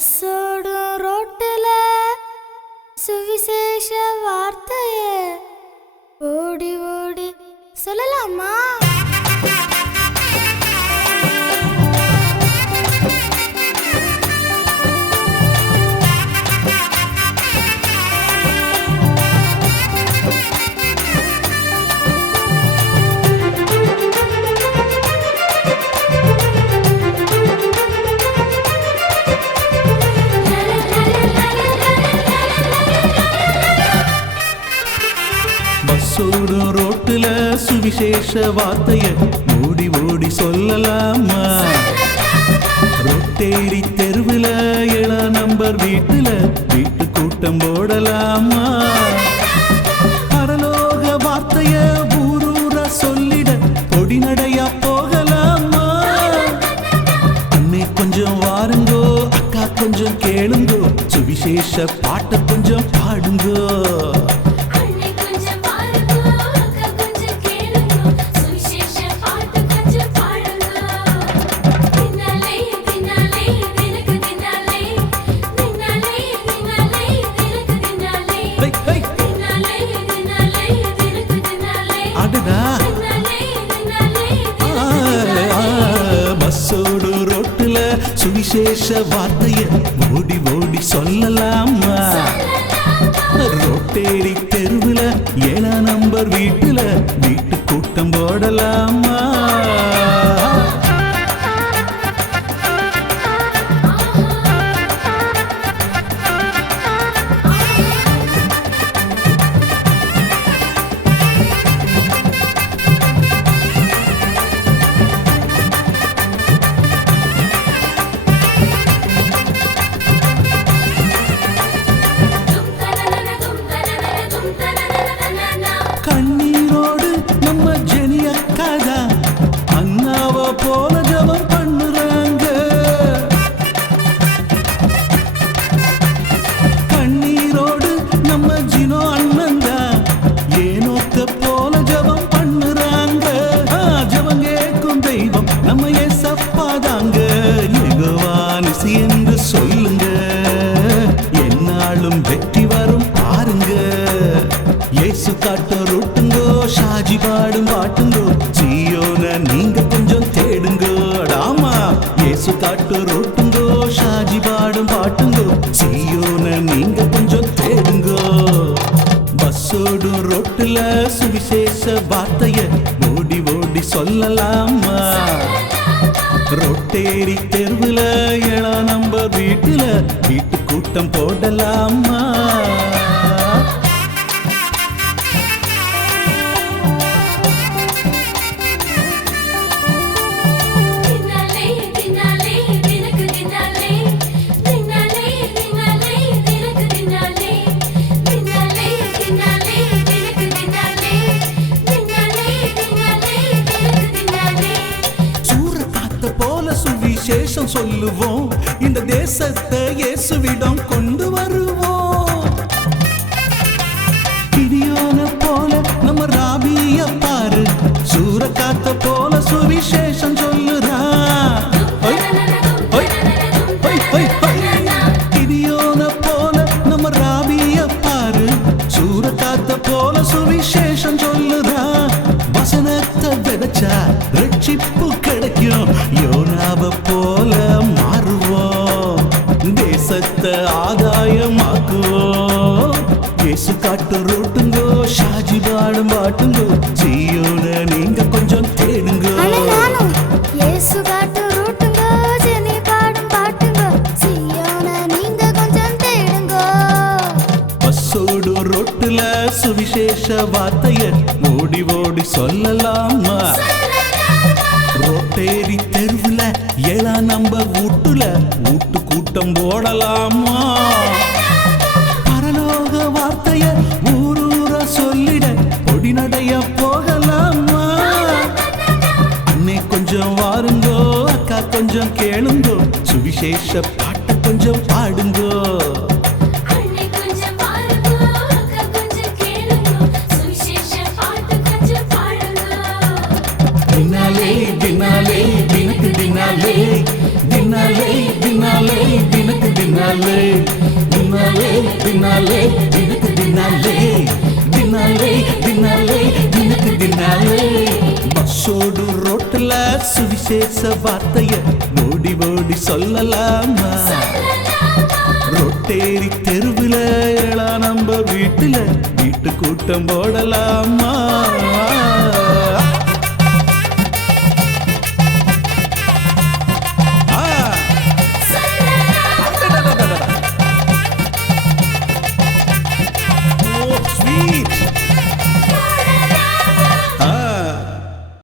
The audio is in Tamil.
பஸ்ஸோடும் ரோட்டுல சுவிசேஷ வார்த்தைய ஓடி ஓடி சொல்லலாமா? பஸ்ஸோடும் ரோட்டுல சுவிசேஷ வார்த்தைய ஓடி ஓடி சொல்லலாமா? ரொட்டேரி தெருவுல 7 நம்பர் வீட்டுல வீட்டு கூட்டம் போடலாமா? பரலோக வார்த்தைய ஊரூர சொல்லிட பொடி நடையா போகலாமா? அண்ணே கொஞ்சம் வாருங்கோ, அக்கா கொஞ்சம் கேளுங்கோ, சுவிசேஷ பாட்ட கொஞ்சம் பாடுங்கோ. பஸ்ஸோடு ரோட்டுல சுவிசேஷ வார்த்தைய ஓடி ஓடி சொல்லலாமா? ரொட்டேரி தெருவுல 7 நம்பர் வீட்டுல வீட்டு கூட்டம் போடலாமா? கண்ணீரோடு நம்ம ஜெனி அக்காதா அண்ணாவ போல ஜபம் பண்ணுறாங்க. கண்ணீரோடு நம்ம ஜினோ அண்ணந்தா ஏனோக்க போல ஜபம் பண்ணுறாங்க. ஜபம் கேட்கும் தெய்வம் நம்ம ஏசப்பா தாங்க. யெகோவா நிசி என்று சொல்லுங்க, என்னாலும் வெற்றி வரும் பாருங்க. இயேசு காட்டும் ரூட்டுங்கோ, ஷாஜி பாடும் பாட்டுங்கோ, சீயோன நீங்க கொஞ்சம் தேடுங்கோ. டாமா இயேசு காட்டும் ரூட்டுங்கோ, ஷாஜி பாடும் பாட்டுங்கோ, சீயோன நீங்க கொஞ்சம் தேடுங்கோ. பஸ்ஸோடும் ரோட்டுல சுவிசேஷ வார்த்தைய ஓடி ஓடி சொல்லலாமா? ரொட்டேரி தெருவுல 7 நம்பர் வீட்டுல வீட்டு கூட்டம் போடலாமா? போல சுவிசேஷம் சொல்லுவோம், இந்த தேசத்தை இயேசுவிடம் கொண்டு வருவோம். கிடியோன போல நம்ம ராபிய பாரு, சூரக்காத்த போல சுவிசேஷம் சொல்லுறா. கிடியோன போல நம்ம ராபிய பாரு, சூரக்காத்த போல சுவிசேஷம் சொல்லுறா. வசனத்தை விதைச்சா ரட்சிப்பு கிடைக்கும், யோனாவ போல மாறுவோம், தேசத்தை ஆதாயமாக்குவோம். இயேசு காட்டும் ரூட்டுங்கோ, ஷாஜி பாடும் பாட்டுங்கோ, சீயோன நீங்க கொஞ்சம் தேடுங்கோ. இயேசு காட்டும் ரூட்டுங்கோ, ஜெனி பாடும் பாட்டுங்கோ, சீயோன நீங்க கொஞ்சம் தேடுங்கோ. பஸ்ஸோடு ரோட்டுல சுவிசேஷ வார்த்தைய ஓடி ஓடி சொல்லலாமா? ரொட்டேரி தெருவுல 7 நம்பர் வீட்டுல வீட்டு கூட்டம் போடலாமா? பரலோக வார்த்தைய ஊரூர சொல்லிட பொடி நடைய போகலாமா? அண்ணே கொஞ்சம் வாருங்கோ, அக்கா கொஞ்சம் கேளுங்கோ, சுவிசேஷ பாட்ட கொஞ்சம் பாடுங்கோ. தினாலே தினாலே தினக்கு தினாலே, தினாலே தினாலே தினக்கு தினாலே. தினாலே தினாலே தினாலே தினக்கு தினாலே தினாலே தினாலே தினக்கு தினாலே பஸ்ஸோடு ரோட்டுல சுவிசேஷ வார்த்தைய ஓடி ஓடி சொல்லலாமா ரொட்டேரி தெருவுல ஏழா நம்ப வீட்டுல வீட்டு கூட்டம் போடலாமா